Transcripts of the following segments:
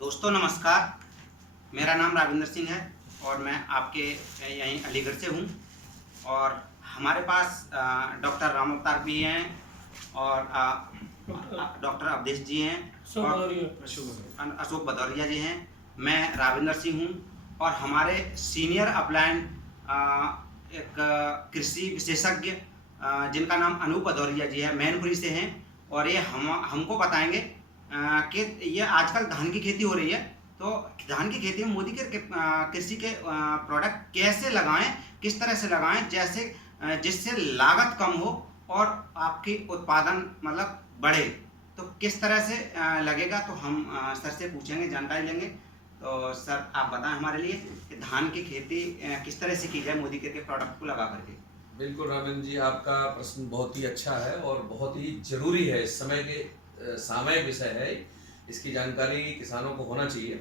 दोस्तों नमस्कार, मेरा नाम राविंदर सिंह है और मैं आपके यहीं अलीगढ़ से हूँ। और हमारे पास डॉक्टर राम अवतार भी हैं और डॉक्टर अवधेश जी हैं और अशोक भदौरिया जी हैं। मैं राविंदर सिंह हूँ और हमारे सीनियर अपलाइन एक कृषि विशेषज्ञ जिनका नाम अनूप भदौरिया जी है, मैनपुरी से हैं और ये हमको बताएंगे कि ये आजकल धान की खेती हो रही है, तो धान की खेती में मोदी के कृषि के प्रोडक्ट कैसे लगाएं, किस तरह से लगाएं जैसे जिससे लागत कम हो और आपकी उत्पादन मतलब बढ़े। तो किस तरह से लगेगा, तो हम सर से पूछेंगे, जानकारी लेंगे। तो सर आप बताएं हमारे लिए कि धान की खेती किस तरह से की जाए मोदी के प्रोडक्ट को लगा करके। बिल्कुल रामेंद्र जी, आपका प्रश्न बहुत ही अच्छा है और बहुत ही जरूरी है। इस समय के सामयिक विषय है। इसकी जानकारी किसानों को होना चाहिए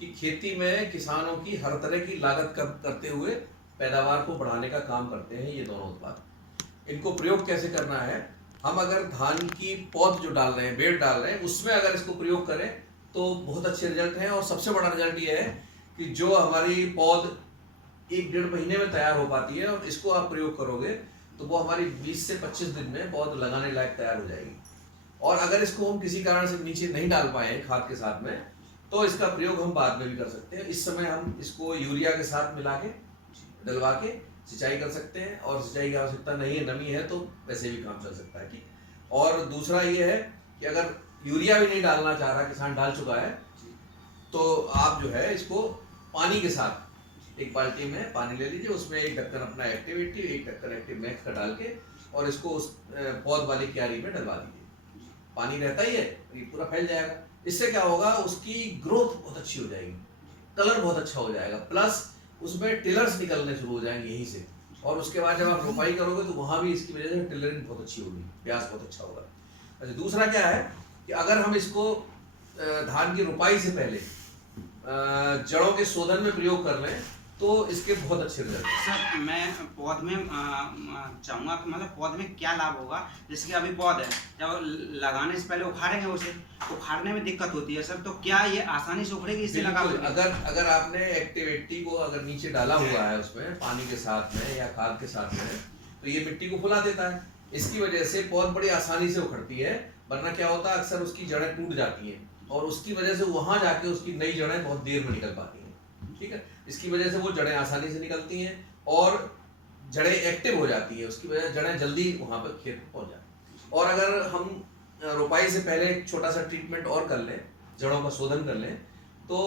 कि खेती में किसानों की हर तरह की लागत कम करते हुए पैदावार को बढ़ाने का काम करते हैं ये दोनों उत्पाद। इनको प्रयोग कैसे करना है, हम अगर धान की पौध जो डाल रहे हैं, बेड़ डाल रहे हैं, उसमें अगर इसको प्रयोग करें तो बहुत अच्छे रिजल्ट हैं। और सबसे बड़ा रिजल्ट ये है कि जो हमारी पौध 1-1.5 महीने में तैयार हो पाती है और इसको आप प्रयोग करोगे तो वो हमारी 20 से 25 दिन में पौध लगाने लायक तैयार हो जाएगी। और अगर इसको हम किसी कारण से नीचे नहीं डाल पाए खाद के साथ में, तो इसका प्रयोग हम बाद में भी कर सकते हैं। इस समय हम इसको यूरिया के साथ मिला के डलवा के सिंचाई कर सकते हैं और सिंचाई की आवश्यकता नहीं है, नमी है तो वैसे भी काम चल सकता है। ठीक। और दूसरा ये है कि अगर यूरिया भी नहीं डालना चाह रहा, किसान डाल चुका है, तो आप जो है इसको पानी के साथ एक बाल्टी में पानी ले लीजिए, उसमें एक ढक्कन अपना एक्टिविटी, एक ढक्कन एक्टिव मैक्स का डाल के और इसको उस पौध वाली क्यारी में डलवा दीजिए। पानी रहता ही है, ये पूरा फैल जाएगा। इससे क्या होगा, उसकी ग्रोथ बहुत अच्छी हो जाएगी, कलर बहुत अच्छा हो जाएगा, प्लस उसमें टिलर्स निकलने शुरू हो जाएंगे यहीं से। और उसके बाद जब आप रोपाई करोगे तो वहां भी इसकी वजह से टिलरिंग बहुत अच्छी होगी, ब्यास बहुत अच्छा होगा। अच्छा, दूसरा क्या है कि अगर हम इसको धान की रोपाई से पहले जड़ों के शोधन में प्रयोग कर लें तो इसके बहुत अच्छे रिजल्ट हैं। सर मैं पौध में चाहूँगा कि मतलब पौध में क्या लाभ होगा, जैसे कि अभी पौध है, जब लगाने से पहले उखाड़ेंगे, उसे उखाड़ने में दिक्कत होती है सर, तो क्या ये आसानी से उखड़ेगी इससे लगा? अगर आपने एक्टिविटी को अगर नीचे डाला हुआ है उसमें पानी के साथ में या खाद के साथ में, तो ये मिट्टी को फुला देता है। इसकी वजह से पौध बड़ी आसानी से उखड़ती है। वरना क्या होता है, अक्सर उसकी जड़ें टूट जाती हैं और उसकी वजह से वहां जाके उसकी नई जड़ें बहुत देर में निकल पाती हैं। ठीक है, इसकी वजह से वो जड़ें आसानी से निकलती हैं और जड़ें एक्टिव हो जाती है। उसकी वजह से जड़ें जल्दी वहां पर खेत में पहुंच जाती हैं। और अगर हम रोपाई से पहले एक छोटा सा ट्रीटमेंट और कर लें, जड़ों का शोधन कर लें, तो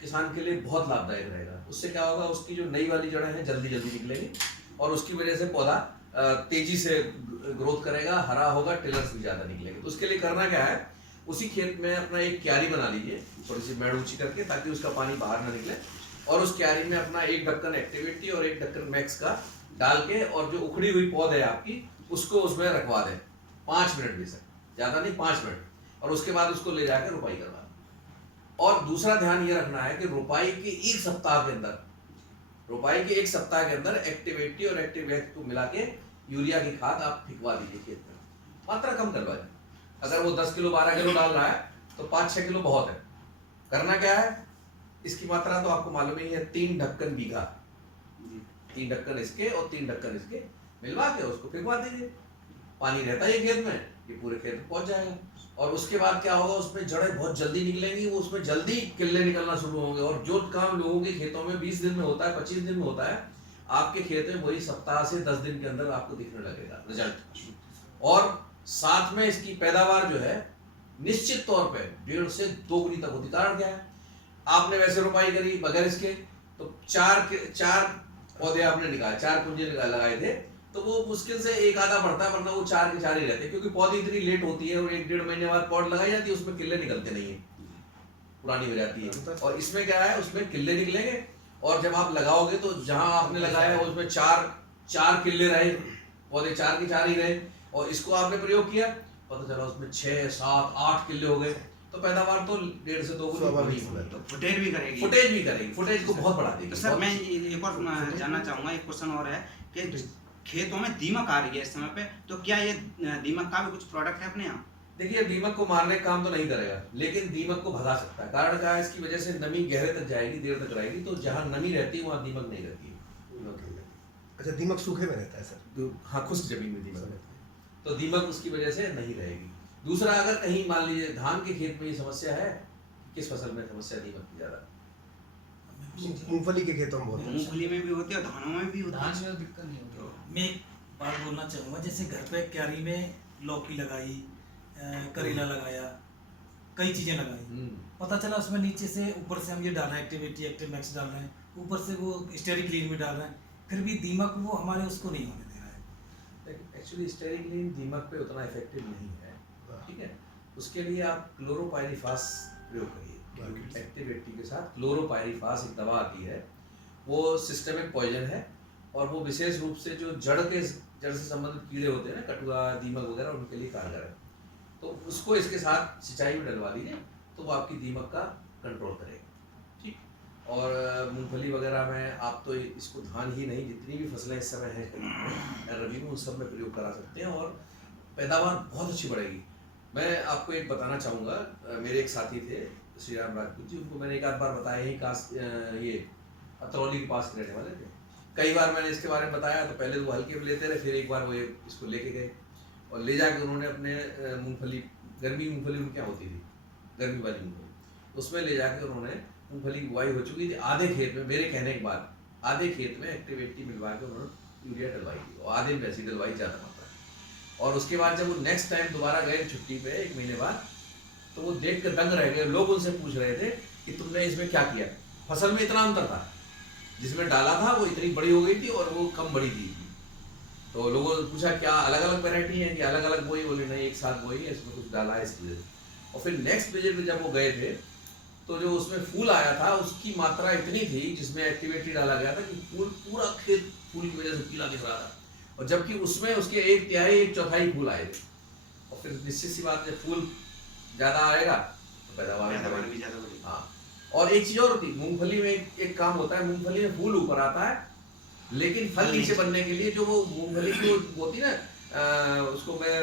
किसान के लिए बहुत लाभदायक रहेगा। उससे क्या होगा, उसकी जो नई वाली जड़ें हैं जल्दी जल्दी निकलेंगी और उसकी वजह से पौधा तेजी से ग्रोथ करेगा, हरा होगा, टिलर्स भी ज्यादा निकलेंगे। तो उसके लिए करना क्या है, उसी खेत में अपना एक क्यारी बना लीजिए, थोड़ी सी मेड़ ऊंची करके, ताकि उसका पानी बाहर ना निकले। और उस क्यारी में अपना एक ढक्कन एक्टिविटी और एक ढक्कन मैक्स का डाल के, और जो उखड़ी हुई पौध है आपकी, उसको उसमें रखवा दें 5 मिनट भी, सर ज्यादा नहीं, 5 मिनट। और उसके बाद उसको ले जाकर रोपाई करवा दें। और दूसरा ध्यान ये रखना है कि रोपाई के 1 सप्ताह के अंदर, रोपाई के 1 सप्ताह के अंदर एक्टिविटी और एक्टिव मैक्स को मिला के यूरिया की खाद आप फिकवा दीजिए खेत में। मात्रा कम करवाइए। अगर वो 10 किलो 12 किलो डाल रहा है तो 5-6 किलो बहुत है। करना क्या है, इसकी मात्रा तो आपको मालूम ही है, 3 ढक्कन बीघा, 3 ढक्कन इसके और 3 ढक्कन इसके मिलवा के उसको फिकवा दीजिए। पानी रहता है खेत में, ये पूरे खेत में पहुंच जाएगा। और उसके बाद क्या होगा, उसमें जड़ें बहुत जल्दी निकलेंगी, वो उसमें जल्दी किल्ले निकलना शुरू होंगे। और जो काम लोगों के खेतों में 20 दिन में होता है, 25 दिन में होता है, आपके खेत में वही सप्ताह से 10 दिन के अंदर आपको दिखने लगेगा रिजल्ट। और साथ में इसकी पैदावार जो है निश्चित तौर पे 1.5 से 2 गुनी तक होती। कारण क्या है, आपने वैसे रोपाई करी बगैर इसके, तो 4 पौधे आपने निकाले, 4 कुंजे लगाए थे, तो वो मुश्किल से एक आधा बढ़ता है, वरना वो 4 के 4 ही रहते हैं। क्योंकि पौधी इतनी लेट होती है और 1-1.5 महीने बाद पौध लगाई जाती है, उसमें किल्ले निकलते नहीं है, पुरानी हो जाती है। और इसमें क्या है, उसमें किल्ले निकलेंगे। और जब आप लगाओगे तो जहां आपने लगाया है उसमें 4 किल्ले रहे, पौधे 4 के 4 ही रहे। और इसको आपने प्रयोग किया, पता चला उसमें 6, 7, 8 किल्ले हो गए, तो पैदावार तो 1.5 से 2 गुनी होगा। तो फुटेज भी करेगी, फुटेज को बहुत बढ़ा देगी। तो सर मैं एक और जानना चाहूँगा, एक क्वेश्चन और है कि खेतों में दीमक आ रही है इस समय पे, तो क्या ये दीमक का भी कुछ प्रोडक्ट है अपने यहाँ? देखिए दीमक को मारने का काम तो नहीं करेगा, लेकिन दीमक को भगा सकता है। कारण क्या है, इसकी वजह से नमी गहरे तक जाएगी, देर तक रहेगी, तो जहाँ नमी रहती है वहाँ दीमक नहीं रहती है। अच्छा, दीमक सूखे में रहता है सर? तो हाँ, खुश्क जमीन में दीमक रहती है, तो दीमक उसकी वजह से नहीं रहेगी। दूसरा, अगर कहीं मान लीजिए धान के खेत में ये समस्या है, किस फसल में समस्या दीमक की ज़्यादा? मूंगफली के खेतों में बहुत है। मूंगफली में भी होती है और धानों में भी होती धान है। में दिक्कत नहीं होती। मैं एक बात बोलना चाहूँगा, जैसे घर पे क्यारी में लौकी लगाई, करेला लगाया, कई चीज़ें लगाई, पता चला उसमें नीचे से ऊपर से हम ये डाल रहे हैं एक्टिविटी एक्टिव मैक्स डाल रहे हैं, ऊपर से वो स्टेरिक्लीन भी डाल रहे हैं, फिर भी दीमक वो हमारे उसको नहीं होने दे रहा है। एक्चुअली स्टेरिक्लीन दीमक पे उतना इफेक्टिव नहीं है, ठीक है। उसके लिए आप क्लोरोपाइरीफास प्रयोग करिए। एक्टिविटी के साथ क्लोरोपाइरीफास एक दवा आती है, वो सिस्टेमिक पॉइजन है, और वो विशेष रूप से जो जड़ से संबंधित कीड़े होते हैं ना, कटुआ, दीमक वगैरह, उनके लिए कारगर है। तो उसको इसके साथ सिंचाई में डलवा दीजिए, तो वो आपकी दीमक का कंट्रोल करेगा, ठीक। और मूंगफली वगैरह में आप तो इसको धान ही नहीं, जितनी भी फसलें इस समय हैं रबी में, उन सब में प्रयोग करा सकते हैं और पैदावार बहुत अच्छी बढ़ेगी। मैं आपको एक बताना चाहूँगा, मेरे एक साथी थे श्री राम राजपूत जी, उनको मैंने एक आध बार बताया ही, ये अतरौली के पास रहने वाले थे। कई बार मैंने इसके बारे में बताया, तो पहले वो हल्के में लेते रहे, फिर एक बार वो इसको लेके गए और ले जाके उन्होंने अपने मूंगफली, गर्मी मूंगफली उनकी क्या होती थी, गर्मी वाली मूंगफली, उसमें ले जाके उन्होंने मूंगफली की बुआई हो चुकी थी आधे खेत में, मेरे कहने के बाद आधे खेत में एक्टिविटी मिलवा के उन्होंने यूरिया डलवाई थी, और आधे में वैसी डलवाई ज़्यादा मात्रा है। और उसके बाद जब वो नेक्स्ट टाइम दोबारा गए छुट्टी पे 1 महीने बाद, तो वो देख कर दंग रह गए। लोग उनसे पूछ रहे थे कि तुमने इसमें क्या किया, फसल में इतना अंतर था, जिसमें डाला था वो इतनी बड़ी हो गई थी और वो कम बड़ी थी। तो लोगों ने पूछा क्या अलग अलग वैरायटी है कि अलग अलग बोई? बोले नहीं, एक साथ बोई है, इसमें कुछ डाला है इसलिए। और फिर नेक्स्ट विजिट में जब वो गए थे, तो जो उसमें फूल आया था उसकी मात्रा इतनी थी, जिसमें एक्टिविटी डाला गया था, कि फूल पूरा खेत फूल की वजह से पीला दिख रहा था, और जबकि उसमें उसके 1/3 1/4 फूल आए थे। और फिर निश्चित सी बात है, फूल ज़्यादा आएगा तो पैदावार भी ज़्यादा बढ़ेगी। हाँ। और एक चीज़ और होती है मूंगफली में, एक काम होता है, मूंगफली में फूल ऊपर आता है, लेकिन फल नीचे बनने के लिए जो वो मूंगफली की वो होती है ना, उसको मैं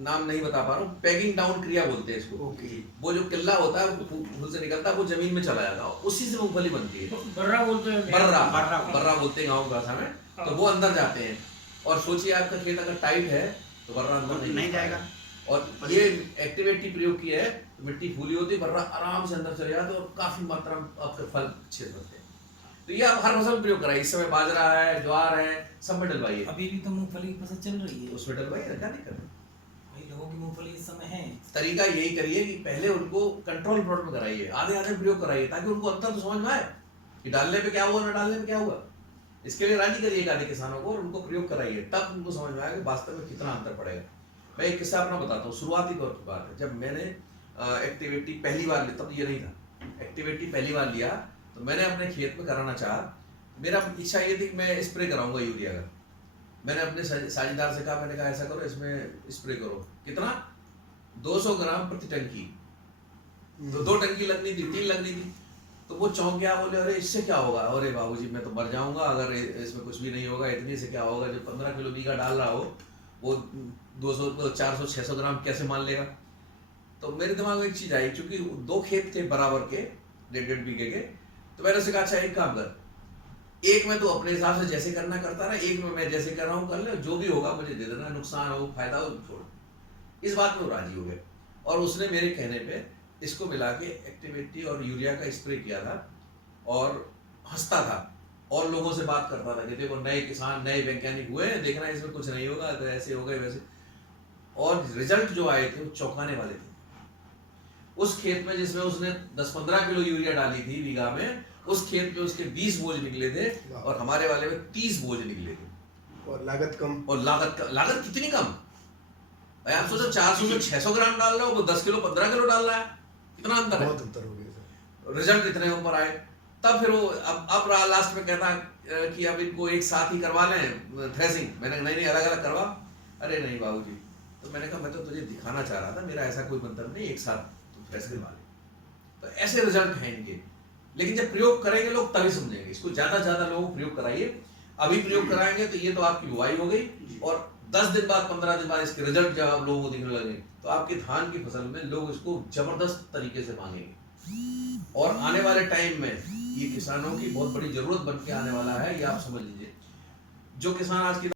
नाम नहीं बता पा रहा हूँ, पैगिंग डाउन क्रिया बोलते हैं इसको। वो जो किल्ला होता है वो फूल से निकलता है, वो जमीन में चला जाता है, उसी से मूंगफली बनती है। बर्रा बोलते हैं, बर्रा बोलते हैं गाँव भाषा में। तो वो अंदर जाते हैं, और सोचिए आपका खेत अगर टाइट है तो बर्रा अंदर नहीं जाएगा। और ये एक्टिविटी प्रयोग की है, तो मिट्टी फूली होती है, बर्रा आराम से अंदर चले जाते हैं और काफी मात्रा में आपके फल अच्छे बनते हैं। तो ये आप हर फसल में प्रयोग कराइए। इस समय बाजरा है, ज्वार है, सब में डलवाइए। अभी भी तो मूंगफली की फसल चल रही है, उसमें डलवाइए, क्या दिक्कत है? भाई लोगों की मूंगफली इस समय है। तरीका यही करिए कि पहले उनको कंट्रोल प्लॉट में कराइए, आधे आधे प्रयोग कराइए, ताकि उनको अंतर तो समझ में आए कि डालने पे क्या हुआ, न डालने पे क्या हुआ। इसके लिए राजी करिए आधे किसानों को और उनको प्रयोग कराइए, तब उनको समझ में आएगा कि वास्तव में कितना अंतर पड़ेगा। मैं एक किस्सा अपना बताता हूँ, शुरुआती दौर की बात है। जब मैंने एक्टिविटी पहली बार लिया, तब ये नहीं था, एक्टिविटी पहली बार लिया, तो मैंने अपने खेत में कराना चाहा। मेरा इच्छा ये थी कि मैं स्प्रे कराऊंगा यूरिया का। मैंने अपने साझेदार से कहा, मैंने कहा ऐसा करो, इसमें स्प्रे करो। कितना? 200 ग्राम प्रति टंकी। तो 2 टंकी लगनी थी, 3 लगनी थी। तो वो चौंक गया, बोले अरे इससे क्या होगा? अरे बाबूजी मैं तो मर जाऊंगा अगर इसमें कुछ भी नहीं होगा, इतनी से क्या होगा? जो 15 किलो बीघा डाल रहा हो वो 200 400 600 ग्राम कैसे मान लेगा? तो मेरे दिमाग में एक चीज आई, क्योंकि 2 खेत थे बराबर के, 1.5 बीघे के। तो मैंने उससे कहा अच्छा एक काम कर, एक में तो अपने हिसाब से जैसे करना करता रहा, एक में मैं जैसे कर रहा हूँ कर ले, जो भी होगा मुझे दे देना, नुकसान हो फायदा हो छोड़। इस बात में वो राजी हो गए, और उसने मेरे कहने पे इसको मिला के एक्टिविटी और यूरिया का स्प्रे किया था, और हंसता था और लोगों से बात करता था कि देखो नए किसान, नए वैज्ञानिक हुए, देखना इसमें कुछ नहीं होगा, तो ऐसे हो गए वैसे। और रिजल्ट जो आए थे वो चौंकाने वाले थे। उस खेत में जिसमें उसने 10-15 किलो यूरिया डाली थी बीघा में, उस खेत में उसके 20 बोझ निकले थे, और हमारे वाले में 30 बोझ निकले थे। और लागत कम। और लागत कितनी कम? आप सोचो 400 से 600 ग्राम डाल रहा हो, वो 10 किलो 15 किलो डाल रहा है, कितना अंतर है? बहुत अंतर हो गया सर। रिजल्ट इतने ऊपर आए। तब फिर वो अब लास्ट में कहता कि अब इनको एक साथ ही करवा लें थ्रेसिंग। मैंने नहीं अलग अलग करवा। अरे नहीं बाबूजी, तो मैंने कहा मैं तो तुझे दिखाना चाह रहा था, मेरा ऐसा कोई मतलब नहीं, एक साथ तुम थ्रेस करवा ले। तो ऐसे रिजल्ट हैं इनके, लेकिन जब प्रयोग करेंगे लोग तभी समझेंगे। इसको ज्यादा लोगों को प्रयोग कराइए। अभी प्रयोग कराएंगे तो ये तो आपकी बुआई हो गई, और 10 दिन बाद 15 दिन बाद इसके रिजल्ट जब आप लोगों को दिखने लगे तो आपके धान की फसल में लोग इसको जबरदस्त तरीके से मांगेंगे और आने वाले टाइम में ये किसानों की बहुत बड़ी जरूरत बन के आने वाला है, ये आप समझ लीजिए। जो किसान आज की